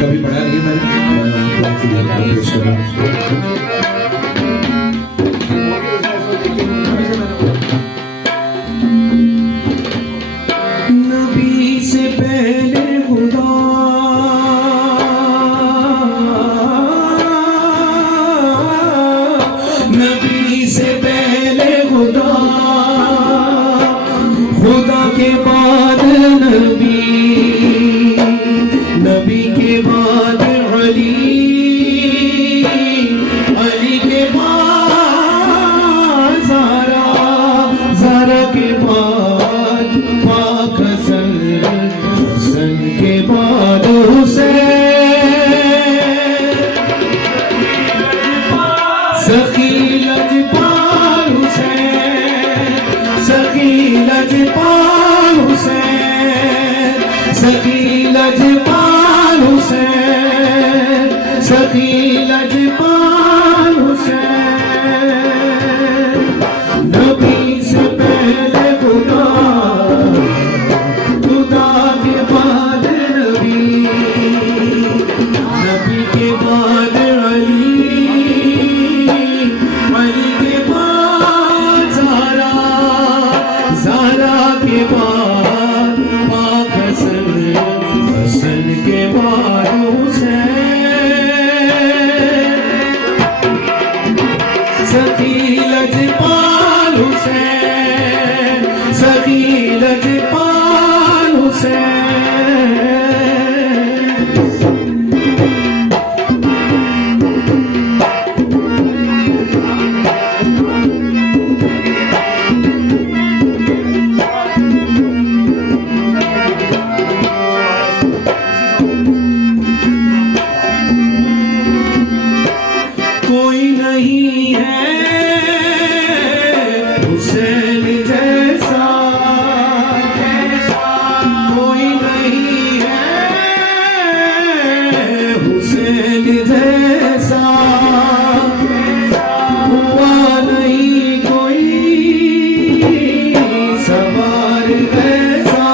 कभी पढ़ा नहीं है मैंने, पेश कर रहा हूं। नबी से पहले खुदा, नबी से पहले खुदा, खुदा के बाद नबी, नबी के बाद अली, अली के बाद ज़हरा, ज़हरा के बाद पाक हसन, हसन के बाद हुसैन, सखी लजपाल हुसैन, सखी लजपाल हुसैन, सखी लजपाल हुसैन, सखी लजपाल हुसैन। नबी से पहले खुदा, खुदा के बाद नबी, नबी के बाद अली, अली के बाद ज़हरा, ज़हरा के बाद पाक हसन, हसन के बाद हुसैन, सखी लजपाल हुसैन, सखी लजपाल हुसैन। कोई नहीं है हुसैन जैसा, कोई नहीं है हुसैन जैसा, हुआ नहीं कोई सवार ऐसा,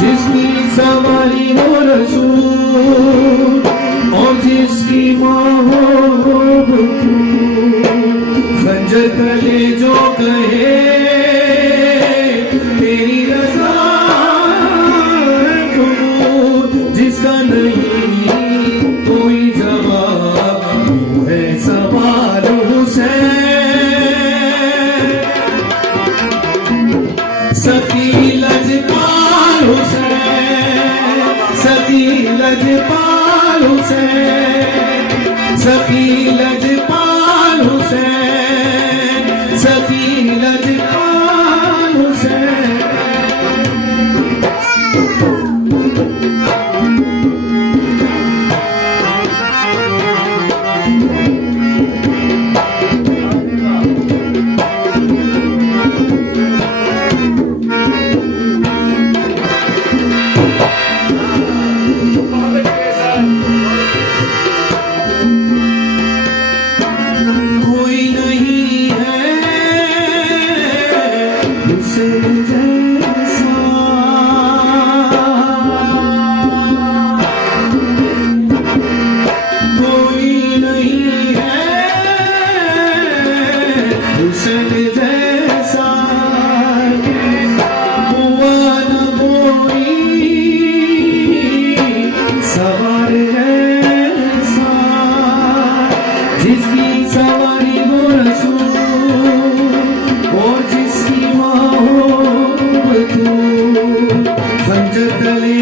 जिसकी सवारी हो रसूल और जिसकी मोहब्बत खंजर तले जो कहे तेरी रज़ा कबूल, जिसका नहीं कोई जवाब, वो है सवाल हुसैन, सखी लजपाल हुसैन, सखी लजपाल हुसैन, सखी लजपाल हुसैन, सखी लजपाल हुसैन। कोई नहीं है हुसैन जैसा, कोई नहीं है हुसैन जैसा, हुआ न कोई सवार ऐसा, जिसकी सवारी हो रसूल और जिसकी मोहब्बत खंजर तले